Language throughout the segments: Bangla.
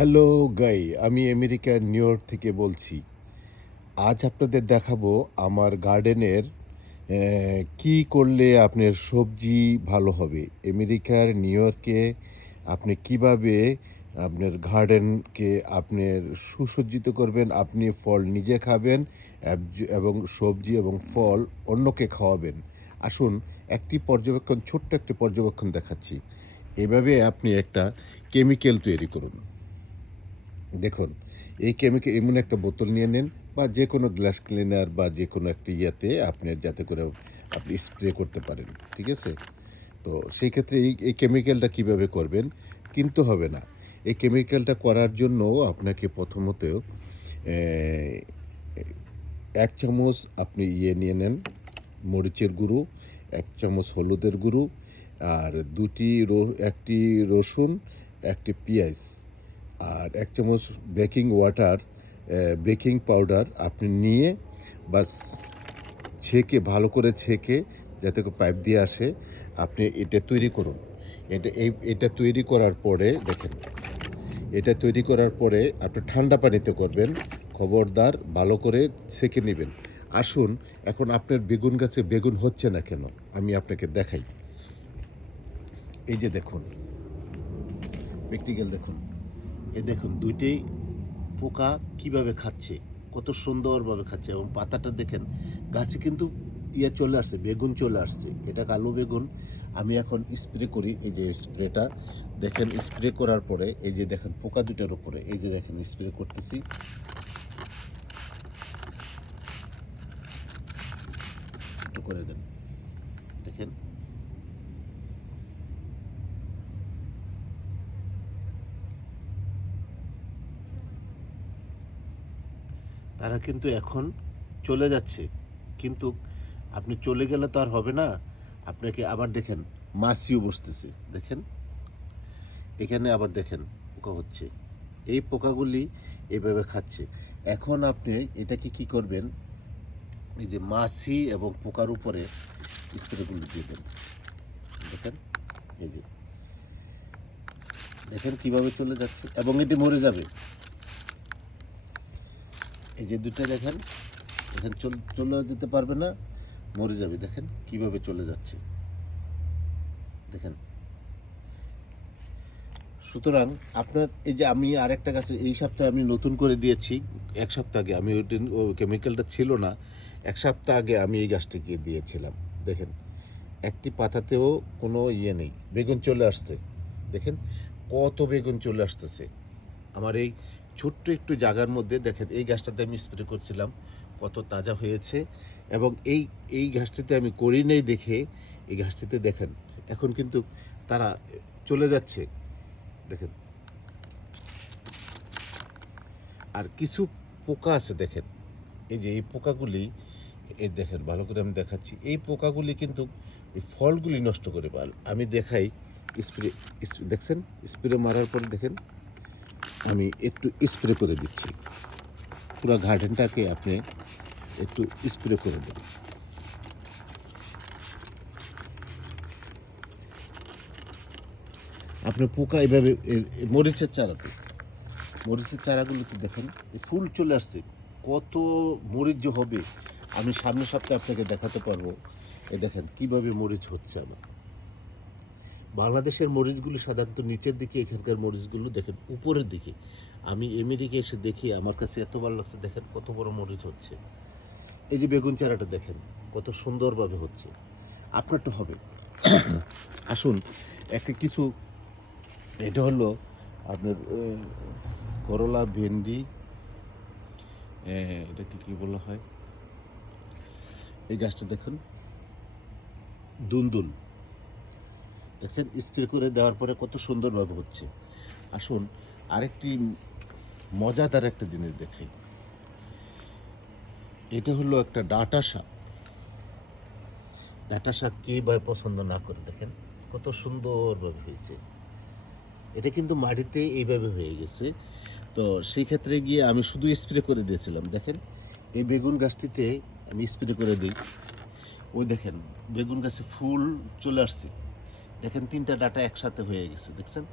হ্যালো গাই, আমি আমেরিকার নিউ ইয়র্ক থেকে বলছি। আজ আপনাদের দেখাবো আমার গার্ডেনের কি করলে আপনার সবজি ভালো হবে। আমেরিকার নিউ ইয়র্কে আপনি কিভাবে আপনার গার্ডেনকে আপনার সুসজ্জিত করবেন, আপনি ফল নিজে খাবেন এবং সবজি এবং ফল অন্যকে খাওয়াবেন। আসুন, ছোট্ট একটি পর্যবেক্ষণ দেখাচ্ছি। এভাবে আপনি একটা কেমিক্যাল তৈরি করুন। দেখুন, এই কেমিক্যাল এমন একটা বোতল নিয়ে নেন বা যে কোনো গ্লাস ক্লিনার বা যে কোনো একটা ইয়েতে আপনার যাতে করে আপনি স্প্রে করতে পারেন। ঠিক আছে? তো সেই ক্ষেত্রে এই কেমিক্যালটা কীভাবে করবেন? কিনতে হবে না। এই কেমিক্যালটা করার জন্য আপনাকে প্রথমত 1 চামচ আপনি নিয়ে নেন মরিচের গুঁড়ো, 1 চামচ হলুদের গুঁড়ো, আর একটি রসুন, একটি পেঁয়াজ, আর 1 চামচ বেকিং পাউডার আপনি নিয়ে বাস ভালো করে ছেঁকে যাতে পাইপ দিয়ে আসে আপনি এটা তৈরি করুন। এটা তৈরি করার পরে দেখেন, এটা তৈরি করার পরে আপনি ঠান্ডা পানিতে করবেন। খবরদার ভালো করে ছেঁকে নেবেন। আসুন, এখন আপনার বেগুন গাছে বেগুন হচ্ছে না কেন আমি আপনাকে দেখাই। এই যে দেখুন, প্র্যাকটিক্যাল দেখুন, দেখুন দুইটাই পোকা কিভাবে খাচ্ছে, কত সুন্দরভাবে খাচ্ছে। এবং পাতাটা দেখেন, গাছে কিন্তু চলে আসছে, বেগুন চলে আসছে। এটা কালো বেগুন। আমি এখন স্প্রে করি। এই যে স্প্রেটা দেখেন, স্প্রে করার পরে এই যে দেখেন পোকা দুটার উপরে, এই যে দেখেন স্প্রে করতেছি, একটু করে দেন, দেখেন। তারা কিন্তু এখন চলে যাচ্ছে, কিন্তু আপনি চলে গেলে তো আর হবে না। আপনাকে আবার দেখেন মাছিও বসতেছে, দেখেন এখানে আবার দেখেন পোকা হচ্ছে। এই পোকাগুলি এইভাবে খাচ্ছে। এখন আপনি এটাকে কি করবেন, এই যে মাছি এবং পোকার উপরে স্প্রেগুলো দিয়ে দেন। দেখেন, এই যে দেখেন কিভাবে চলে যাচ্ছে এবং এটি মরে যাবে। এই যে দুটো দেখেন, দেখেন চলে যেতে পারবে না, মরে যাবে। দেখেন কিভাবে চলে যাচ্ছে, দেখেন। সুতরাং আপনার এই যে আমি আরেকটা গাছে এই সপ্তাহে আমি নতুন করে দিয়েছি। 1 সপ্তাহ আগে আমি ওই কেমিক্যালটা ছিল না, 1 সপ্তাহ আগে আমি এই গাছটিকে দিয়েছিলাম। দেখেন একটি পাতাতেও কোনো নেই, বেগুন চলে আসছে। দেখেন কত বেগুন চলে আসতেছে আমার এই ছোট্ট একটু জায়গার মধ্যে। দেখেন এই গাছটাতে আমি স্প্রে করছিলাম, কত তাজা হয়েছে। এবং এই গাছটিতে আমি করি নেই দেখে এই গাছটিতে দেখেন এখন কিন্তু তারা চলে যাচ্ছে, দেখেন। আর কিছু পোকা আছে দেখেন, এই যে এই পোকাগুলি, এই দেখেন ভালো করে আমি দেখাচ্ছি, এই পোকাগুলি কিন্তু এই ফলগুলি নষ্ট করে। আমি দেখাই স্প্রে, দেখছেন স্প্রে মারার পর দেখেন আমি একটু স্প্রে করে দিচ্ছি। পুরো গার্ডেনটাকে আপনি একটু স্প্রে করে দেবেন। আপনার পোকা এভাবে মরিচের চারাগুলোতে দেখেন ফুল চলে আসছে। কত মরিচ যে হবে আমি সামনের সপ্তাহে আপনাকে দেখাতে পারবো। এই দেখেন কিভাবে মরিচ হচ্ছে আমার। বাংলাদেশের মরিচগুলো সাধারণত নিচের দিকে, এখানকার মরিচগুলো দেখেন উপরের দিকে। আমি আমেরিকা এসে দেখি আমার কাছে এত ভালো লাগছে। দেখেন কত বড় মরিচ হচ্ছে। এই যে বেগুন চারাটা দেখেন কত সুন্দরভাবে হচ্ছে। আপনারটা হবে। আসুন, একটা কিছু, এটা হলো আপনার করলা, ভেন্ডি, এটাকে কী বলা হয়, এই গাছটা দেখুন দুলদুল, দেখছেন স্প্রে করে দেওয়ার পরে কত সুন্দরভাবে হচ্ছে। আসুন আরেকটি মজাদার একটা জিনিস দেখাই। এটা হলো একটা ডাঁটা শাক। ডাঁটা শাক কে বা পছন্দ না করে, দেখেন কত সুন্দরভাবে হয়েছে। এটা কিন্তু মাটিতে এইভাবে হয়ে গেছে। তো সেই ক্ষেত্রে গিয়ে আমি শুধু স্প্রে করে দিয়েছিলাম। দেখেন এই বেগুন গাছটিতে আমি স্প্রে করে দিই, ওই দেখেন বেগুন গাছে ফুল চলে আসছে। দেখেন 3টা ডাঁটা একসাথে হয়ে গেছে, দেখছেন।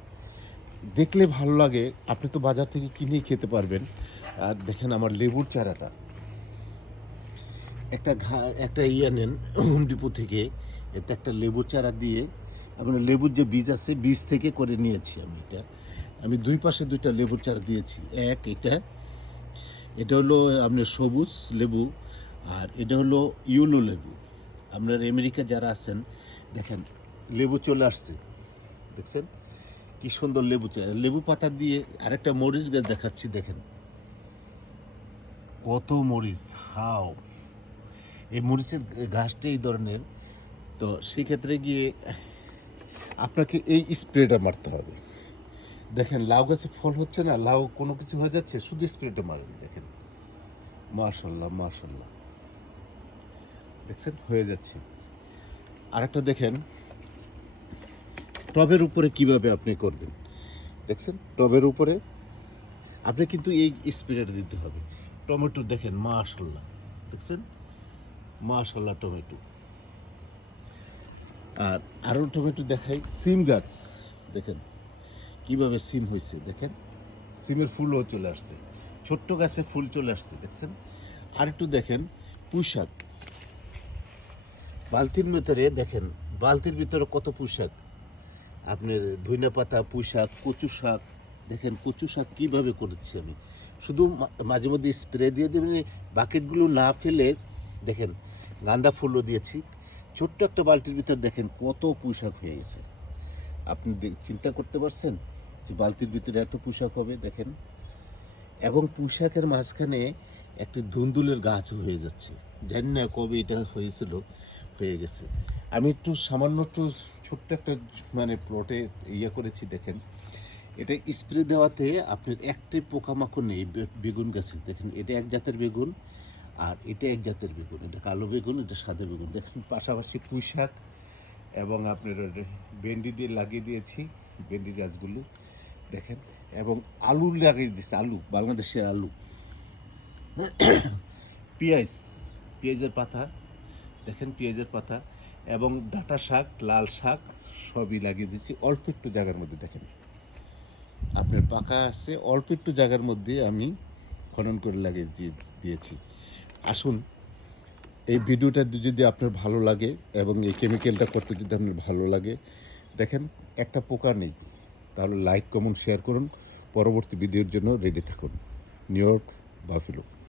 দেখলে ভালো লাগে, আপনি তো বাজার থেকে কিনেই খেতে পারবেন। আর দেখেন আমার লেবুর চারাটা, একটা ইয়ে নেন হোম ডিপো থেকে, এটা একটা লেবুর চারা দিয়ে আপনার লেবুর যে বীজ আছে বীজ থেকে করে নিয়েছি আমি এটা। আমি দুই পাশে দুইটা লেবুর চারা দিয়েছি। এটা হলো আপনার সবুজ লেবু, আর এটা হলো ইউলো লেবু। আপনার আমেরিকা যারা আছেন দেখেন লেবু চলে আসছে, দেখছেন কি সুন্দর লেবু চারা। লেবু পাতা দিয়ে আরেকটা মরিচ গাছ দেখাচ্ছি, দেখেন কত মরিচ। হাও, এই মরিচের গাছটা এই ধরনের। তো সেই ক্ষেত্রে গিয়ে আপনাকে এই স্প্রেটা মারতে হবে। দেখেন লাউ গাছে ফল হচ্ছে না, লাউ কোনো কিছু হয়ে যাচ্ছে, শুধু স্প্রেটা মারেন, দেখেন মাশাল্লাহ মাশাল্লাহ, দেখছেন হয়ে যাচ্ছে। আরেকটা দেখেন টবের উপরে কিভাবে আপনি করবেন, দেখছেন টবের উপরে আপনি কিন্তু এই স্প্রেটা দিতে হবে। টমেটো দেখেন মাশাল্লাহ, দেখছেন মাশাল্লাহ টমেটো। আর আরও টমেটো দেখাই, সিম গাছ দেখেন কিভাবে সিম হয়েছে, দেখেন সিমের ফুলও চলে আসছে, ছোট্ট গাছে ফুল চলে আসছে, দেখছেন। আর একটু দেখেন পুঁইশাক, বালতির ভিতরে দেখেন, বালতির ভিতরে কত পুঁইশাক, আপনার ধইনা পাতা, পুঁইশাক, কচু শাক। দেখেন কচু শাক কীভাবে করেছি আমি, শুধু মাঝে মধ্যে স্প্রে দিয়ে দেবেন, বাকেটগুলো না ফেলে। দেখেন গাঁদা ফুলও দিয়েছি, ছোট্ট একটা বালতির ভিতর দেখেন কত পুঁইশাক হয়ে গেছে। আপনি চিন্তা করতে পারছেন যে বালতির ভিতরে এত পুঁইশাক হবে, দেখেন। এবং পুঁইশাকের মাঝখানে একটি ধুন্দুলের গাছও হয়ে যাচ্ছে, জানি না কবে এটা হয়েছিল, হয়ে গেছে। আমি একটু সামান্য একটু ছোট্ট একটা মানে প্লটে ইয়ে করেছি, দেখেন এটা স্প্রে দেওয়াতে আপনার একটি পোকামাকড় নেই বেগুন গাছে। দেখেন এটা এক জাতের বেগুন, আর এটা এক জাতের বেগুন, এটা কালো বেগুন, এটা সাদা বেগুন। দেখেন পাশাপাশি পুঁইশাক এবং আপনার ভেন্ডি দিয়ে লাগিয়ে দিয়েছি, ভেন্ডি গাছগুলো দেখেন। এবং আলু লাগিয়ে দিয়েছি, আলু, বাংলাদেশের আলু, পেঁয়াজ, পেঁয়াজের পাতা দেখেন, পেঁয়াজের পাতা এবং ডাঁটা শাক, লাল শাক সবই লাগিয়ে দিয়েছি অল্প একটু জায়গার মধ্যে। দেখেন আপনার পাকা আছে, অল্প একটু জায়গার মধ্যে আমি খনন করে লাগিয়ে দিয়েছি। আসুন, এই ভিডিওটা যদি আপনার ভালো লাগে এবং এই কেমিক্যালটা করতে যদি আপনার ভালো লাগে, দেখেন একটা পোকা নেই, তাহলে লাইক কমেন্ট শেয়ার করুন। পরবর্তী ভিডিওর জন্য রেডি থাকুন। New York, buffalo.